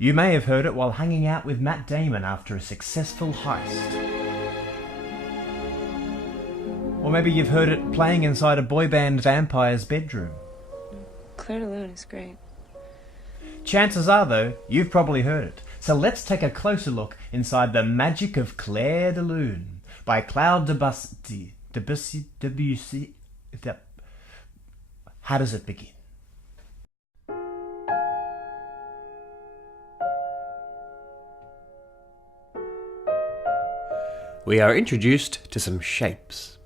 You may have heard it while hanging out with Matt Damon after a successful heist. Or maybe you've heard it playing inside a boy band vampire's bedroom. Clair de Lune is great. Chances are, though, you've probably heard it. So let's take a closer look inside the magic of Clair de Lune by Clair Debussy. Debussy. How does it begin? We are introduced to some shapes.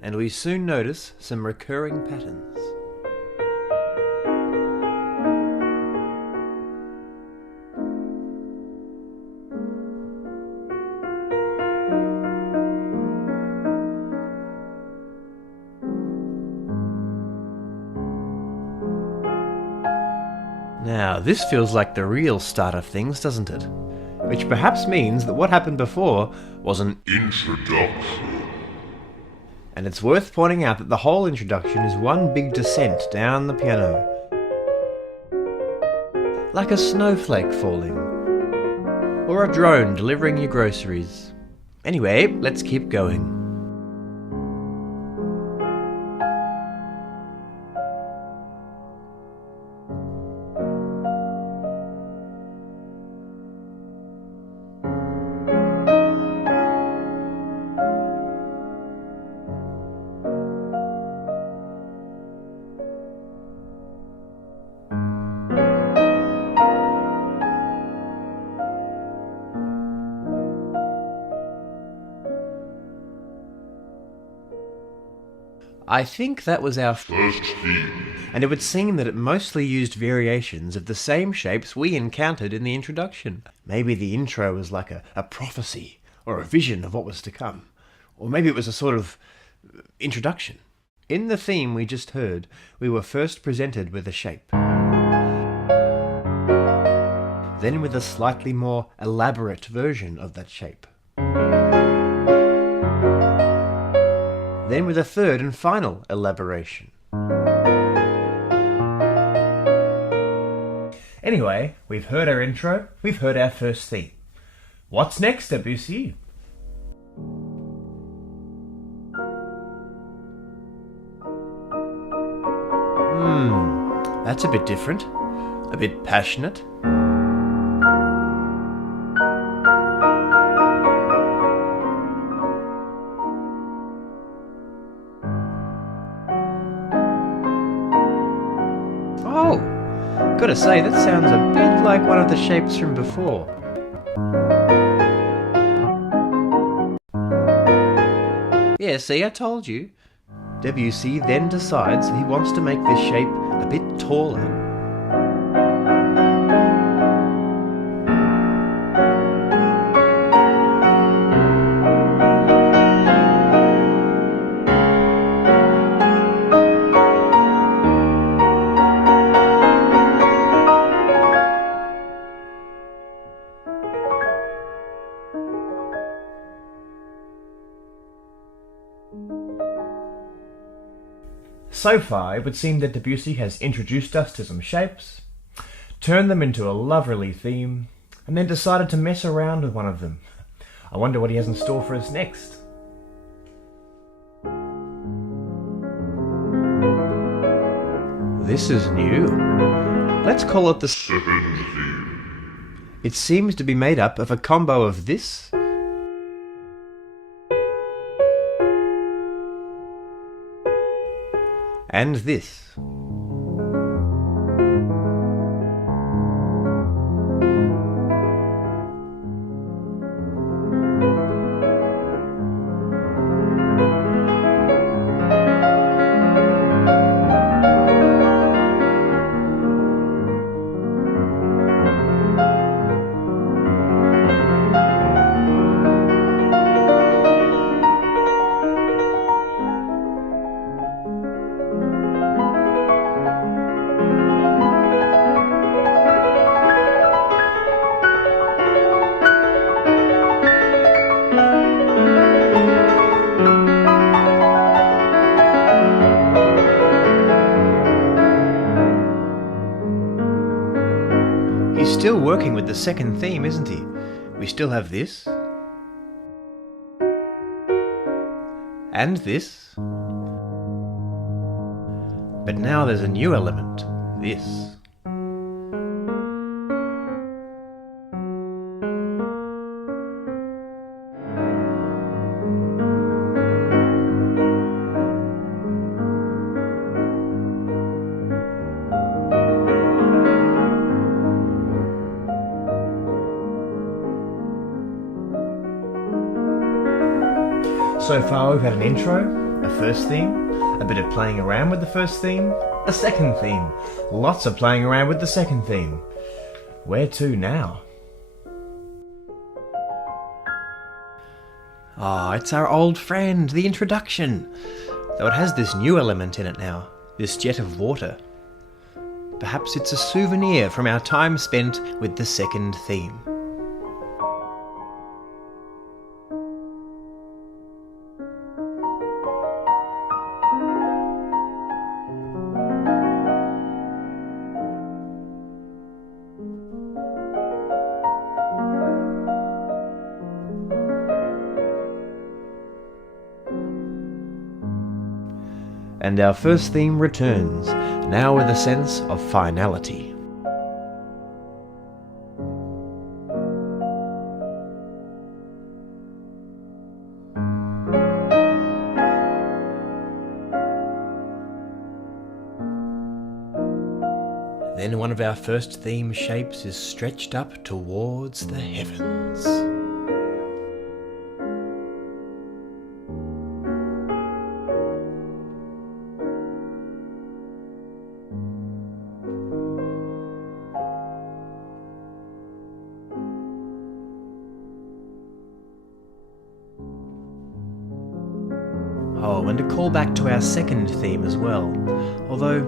And we soon notice some recurring patterns. Now, this feels like the real start of things, doesn't it? Which perhaps means that what happened before was an introduction. And it's worth pointing out that the whole introduction is one big descent down the piano. Like a snowflake falling. Or a drone delivering your groceries. Anyway, let's keep going. I think that was our first theme, and it would seem that it mostly used variations of the same shapes we encountered in the introduction. Maybe the intro was like a prophecy, or a vision of what was to come. Or maybe it was a sort of introduction. In the theme we just heard, we were first presented with a shape. Then with a slightly more elaborate version of that shape. Then with a third and final elaboration. Anyway, we've heard our intro, we've heard our first theme. What's next, Debussy? That's a bit different, a bit passionate. Gotta say, that sounds a bit like one of the shapes from before. Yeah, see, I told you. Debussy then decides he wants to make this shape a bit taller. So far, it would seem that Debussy has introduced us to some shapes, turned them into a lovely theme, and then decided to mess around with one of them. I wonder what he has in store for us next. This is new. Let's call it the second theme. It seems to be made up of a combo of this and this. still working with the second theme, isn't he? We still have this. And this. But now there's a new element, this. So far we've had an intro, a first theme, a bit of playing around with the first theme, a second theme, lots of playing around with the second theme. Where to now? It's our old friend, the introduction. Though it has this new element in it now, this jet of water. Perhaps it's a souvenir from our time spent with the second theme. And our first theme returns, now with a sense of finality. Then one of our first theme shapes is stretched up towards the heavens. Oh, and a call back to our second theme as well, although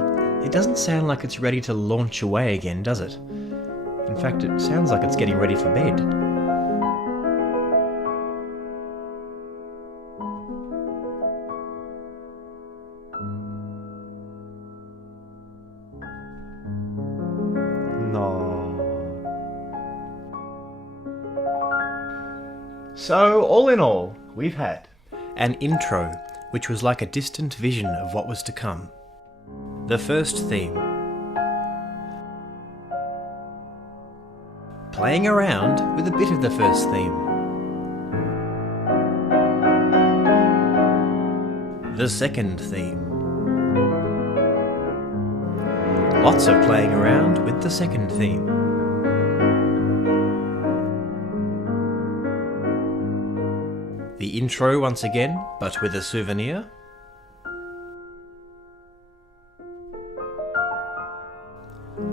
it doesn't sound like it's ready to launch away again, does it? In fact, it sounds like it's getting ready for bed. No. So, all in all, we've had an intro, which was like a distant vision of what was to come. The first theme. Playing around with a bit of the first theme. The second theme. Lots of playing around with the second theme. The intro once again, but with a souvenir.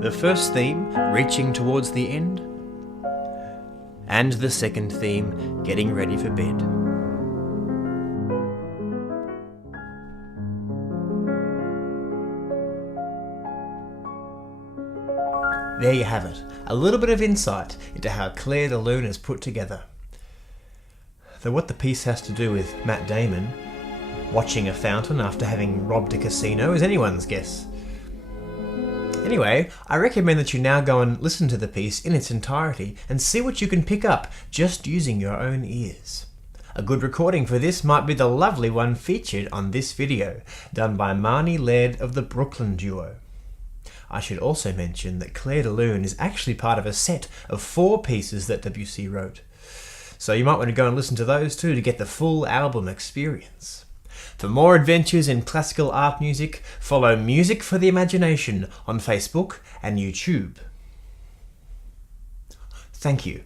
The first theme reaching towards the end. And the second theme getting ready for bed. There you have it, a little bit of insight into how Clair de Lune is put together. Though what the piece has to do with Matt Damon watching a fountain after having robbed a casino is anyone's guess. Anyway, I recommend that you now go and listen to the piece in its entirety and see what you can pick up just using your own ears. A good recording for this might be the lovely one featured on this video, done by Marnie Laird of the Brooklyn duo. I should also mention that Clair de Lune is actually part of a set of 4 pieces that Debussy wrote. So you might want to go and listen to those too to get the full album experience. For more adventures in classical art music, follow Music for the Imagination on Facebook and YouTube. Thank you.